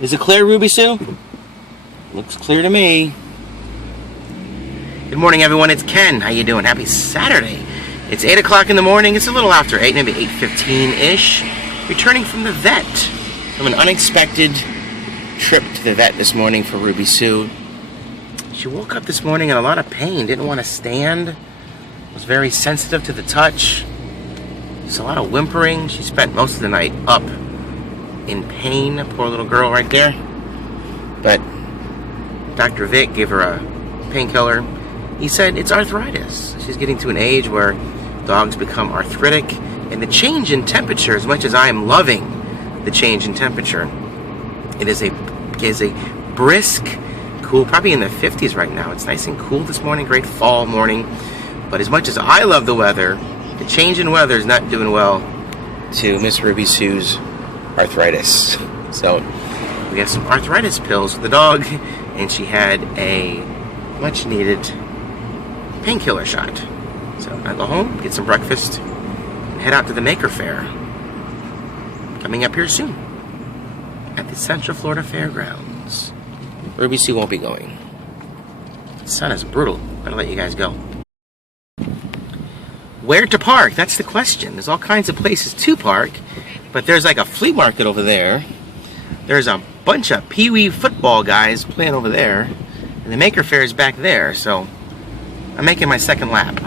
Is it clear, Ruby Sue? Looks clear to me. Good morning, everyone. It's Ken. How you doing? Happy Saturday. It's 8 o'clock in the morning. It's a little after 8, maybe 8:15-ish. Returning from the vet. From an unexpected trip to the vet this morning for Ruby Sue. She woke up this morning in a lot of pain. Didn't want to stand. Was very sensitive to the touch. Just a lot of whimpering. She spent most of the night up in pain. Poor little girl right there. But Dr. Vic gave her a painkiller. He said it's arthritis. She's getting to an age where dogs become arthritic, and the change in temperature, as much as I am loving the change in temperature, it is a brisk, cool, probably in the 50s right now. It's nice and cool this morning, great fall morning. But as much as I love the weather, the change in weather is not doing well to Miss Ruby Sue's arthritis. So we have some arthritis pills for the dog, and she had a much needed painkiller shot. So I'm gonna go home, get some breakfast, and head out to the Maker Faire, coming up here soon at the Central Florida Fairgrounds. Ruby Sue won't be going. The sun is brutal. I'm gonna let you guys go. Where to park? That's the question. There's all kinds of places to park, but there's like a flea market over there. There's a bunch of pee-wee football guys playing over there, and the Maker Faire is back there, so I'm making my second lap.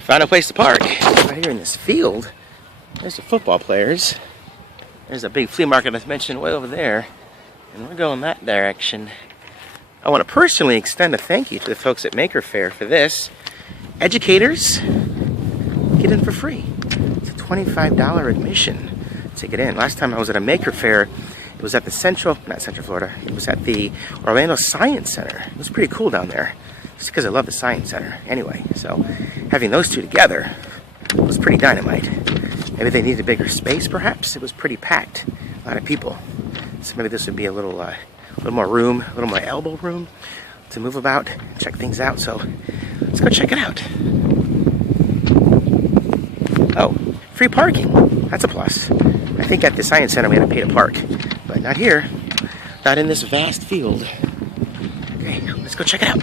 Found a place to park. Right here in this field, there's the football players. There's a big flea market I mentioned way over there, and we're going that direction. I want to personally extend a thank you to the folks at Maker Faire for this. Educators, get in for free. It's a $25 admission to get in. Last time I was at a Maker Faire, it was at the not Central Florida, it was at the Orlando Science Center. It was pretty cool down there, just because I love the Science Center. Anyway, so having those two together was pretty dynamite. Maybe they needed a bigger space, perhaps. It was pretty packed, a lot of people. So maybe this would be a little more room, a little more elbow room to move about, check things out. So let's go check it out. Oh, free parking. That's a plus. I think at the Science Center we had to pay to park, but not here, not in this vast field. Okay, let's go check it out.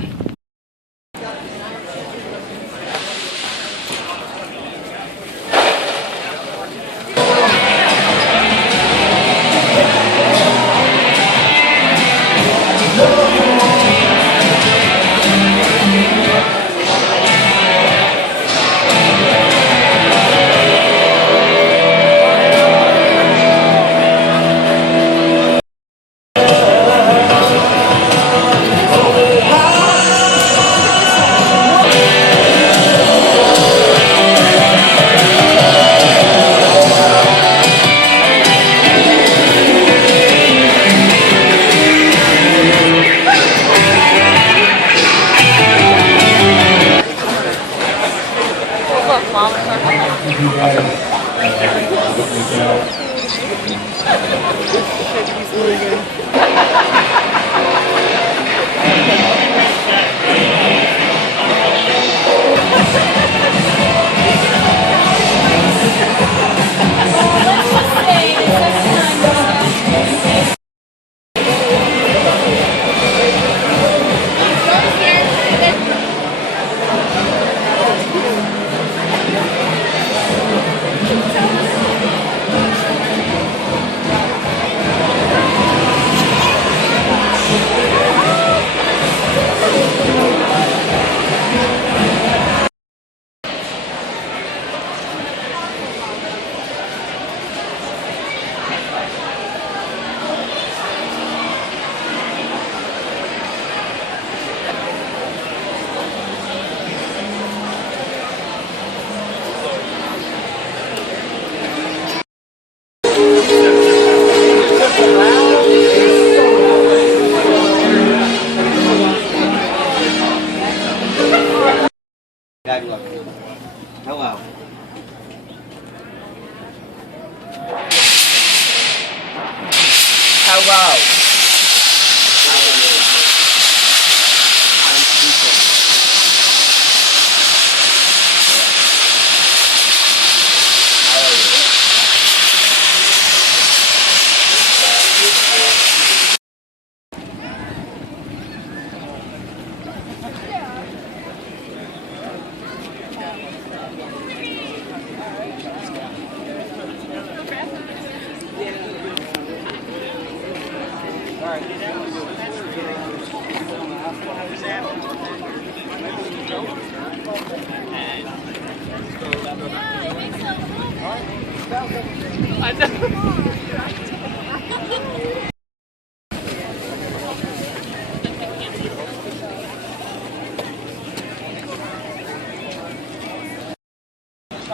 Hello. Hello.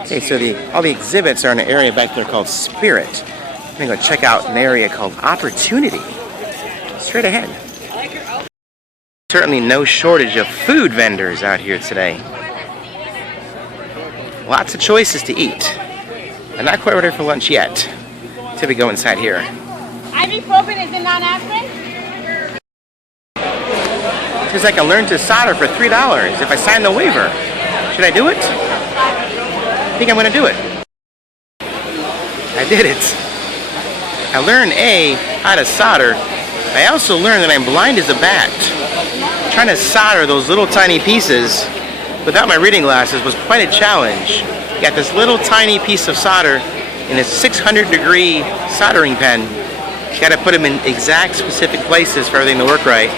Okay, so all the exhibits are in an area back there called Spirit. I'm gonna go check out an area called Opportunity. Straight ahead. Certainly no shortage of food vendors out here today. Lots of choices to eat. I'm not quite ready for lunch yet. Till we go inside here. Ibuprofen is in non-aspirin? Says I can learn to solder for $3 if I sign the waiver. Should I do it? I think I'm going to do it. I did it. I learned how to solder. I also learned that I'm blind as a bat. Trying to solder those little tiny pieces without my reading glasses was quite a challenge. Got this little tiny piece of solder in a 600-degree soldering pen. Got to put them in exact specific places for everything to work right.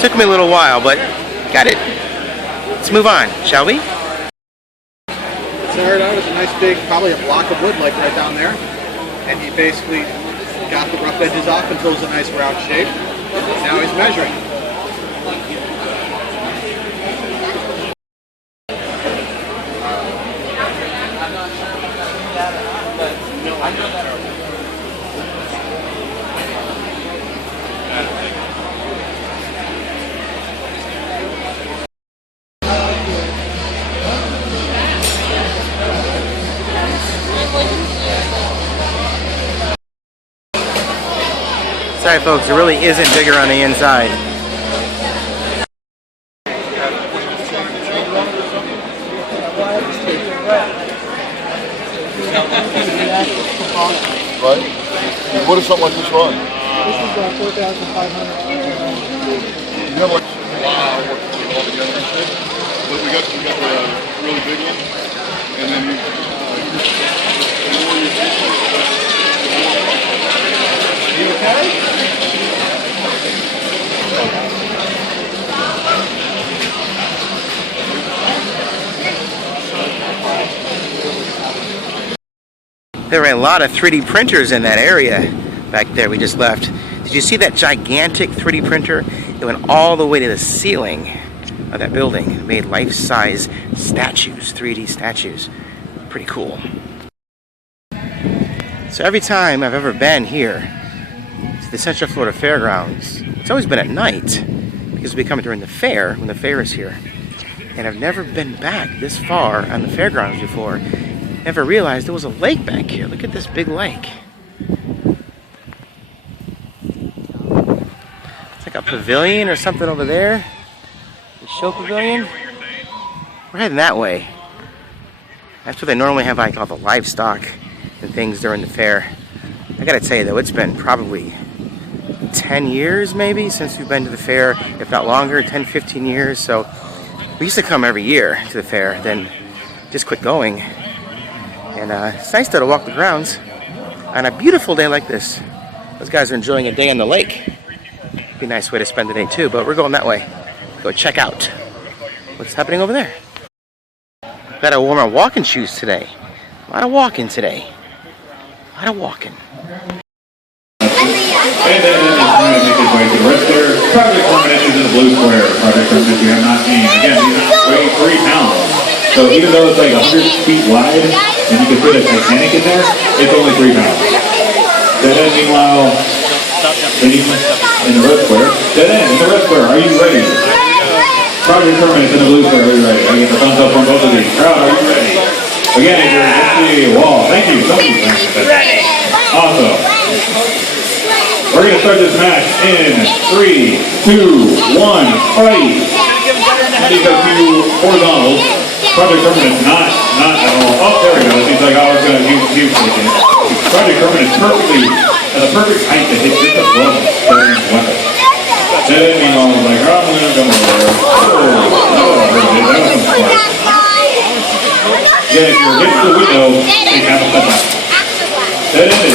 Took me a little while, but got it. Let's move on, shall we? Started out as a nice big, probably a block of wood like right down there. And he basically got the rough edges off until it was a nice round shape. Now he's measuring. Sorry folks, it really isn't bigger on the inside. Right? What does something like this run? This is 4,500. You have like all together. But we got the really big one, and then You okay? There were a lot of 3D printers in that area back there we just left. Did you see that gigantic 3D printer? It went all the way to the ceiling of that building. It made life-size statues, 3D statues. Pretty cool. So every time I've ever been here to the Central Florida Fairgrounds, it's always been at night because we come during the fair when the fair is here. And I've never been back this far on the fairgrounds before. Never realized there was a lake back here. Look at this big lake. It's like a pavilion or something over there. The show pavilion. We're heading that way. That's where they normally have like all the livestock and things during the fair. I gotta tell you though, it's been probably 10 years maybe since we've been to the fair, if not longer, 10, 15 years. So we used to come every year to the fair, then just quit going. And it's nice though to walk the grounds on a beautiful day like this. Those guys are enjoying a day on the lake. Be a nice way to spend the day too, but we're going that way. Go check out what's happening over there. Gotta warm our walking shoes today. A lot of walking today. A lot of walking. And then make his way to the rest there. Project Permanent is in the blue square. Project Permanent you have not seen. Again, he's not weighing 3 pounds. So even though it's like 100 feet wide, and you can fit a Titanic in there, it's only 3 pounds. Then meanwhile, in the red square. Then in the red square, are you ready? Project Permanent in the blue square, are you ready? I get the thumbs up from both of these. Crowd, are you ready? Again, if you're against the wall. Thank you. Ready. Awesome. We're going to start this match in 3, 2, 1, fight. And these are 2 horizontals. Project Permanent not at all. Oh, there we go. It seems like Howard's going to use it. Project Permanent perfectly at the perfect height to hit just above the weapon. Then meanwhile, I was like, oh, I'm going to come over there. Oh, that was some spark. Yeah, if you're against the window, take half a step back. That ended.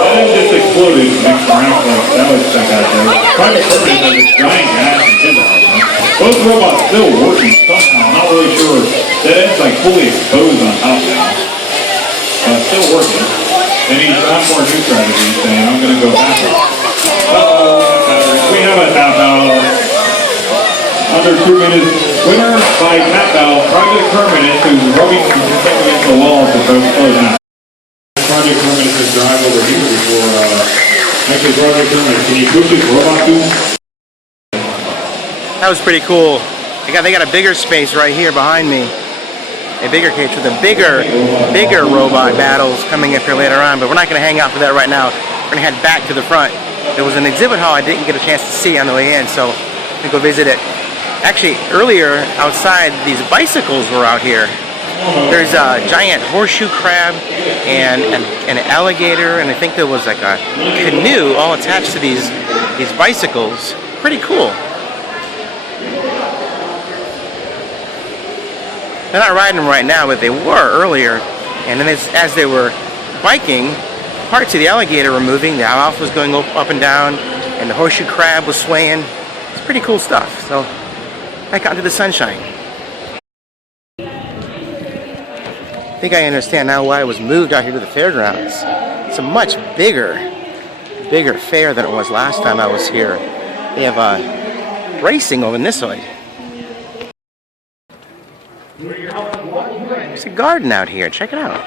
That ended just exploded and mixed around, like that was spectacular. Project Permanent has a giant gas and his house. Both robots still working somehow. I'm not really sure. That end's like fully exposed on top now. Still working. They need time for a new strategy, saying I'm going to go faster. We have a tap out. Under 2 minutes. Winner by tap out. Project Permanent, who's rubbing against the wall to close out. Project Permanent is drive over here before, actually Project Permanent, can you push this robot to? That was pretty cool. They got a bigger space right here behind me. A bigger cage with a bigger robot battles coming up here later on, but we're not going to hang out for that right now. We're going to head back to the front. There was an exhibit hall I didn't get a chance to see on the way in, so I'm going to go visit it. Actually, earlier outside, these bicycles were out here. There's a giant horseshoe crab and an alligator, and I think there was like a canoe all attached to these bicycles. Pretty cool. They're not riding them right now, but they were earlier. And then as they were biking, parts of the alligator were moving, the mouth was going up and down, and the horseshoe crab was swaying. It's pretty cool stuff. So, back out into the sunshine. I think I understand now why it was moved out here to the fairgrounds. It's a much bigger fair than it was last time I was here. They have racing over in this way. There's a garden out here. Check it out.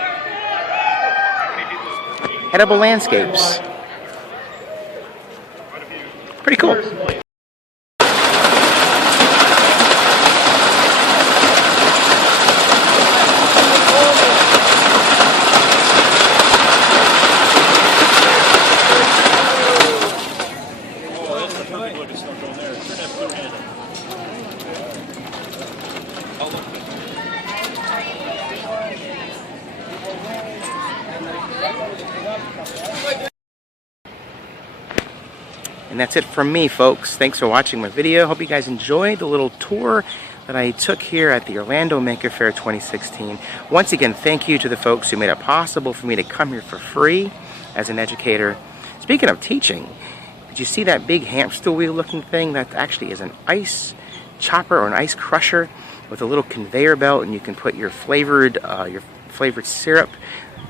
Edible landscapes. Pretty cool. And that's it from me, folks. Thanks for watching my video. Hope you guys enjoyed the little tour that I took here at the Orlando Maker Faire 2016. Once again, thank you to the folks who made it possible for me to come here for free as an educator. Speaking of teaching, did you see that big hamster wheel looking thing? That actually is an ice chopper or an ice crusher with a little conveyor belt, and you can put your flavored syrup.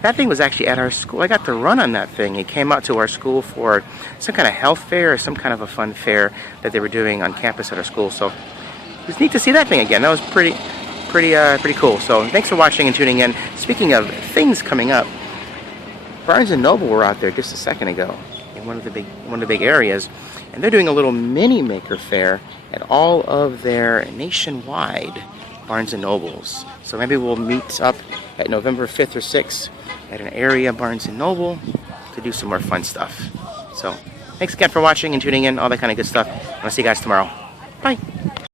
That thing was actually at our school. I got to run on that thing. It came out to our school for some kind of health fair or some kind of a fun fair that they were doing on campus at our school. So it was neat to see that thing again. That was pretty cool. So thanks for watching and tuning in. Speaking of things coming up, Barnes & Noble were out there just a second ago in one of the big areas, and they're doing a little mini Maker Faire at all of their nationwide Barnes & Nobles. So maybe we'll meet up at November 5th or 6th at an area Barnes & Noble to do some more fun stuff. So thanks again for watching and tuning in, all that kind of good stuff. I'll see you guys tomorrow. Bye.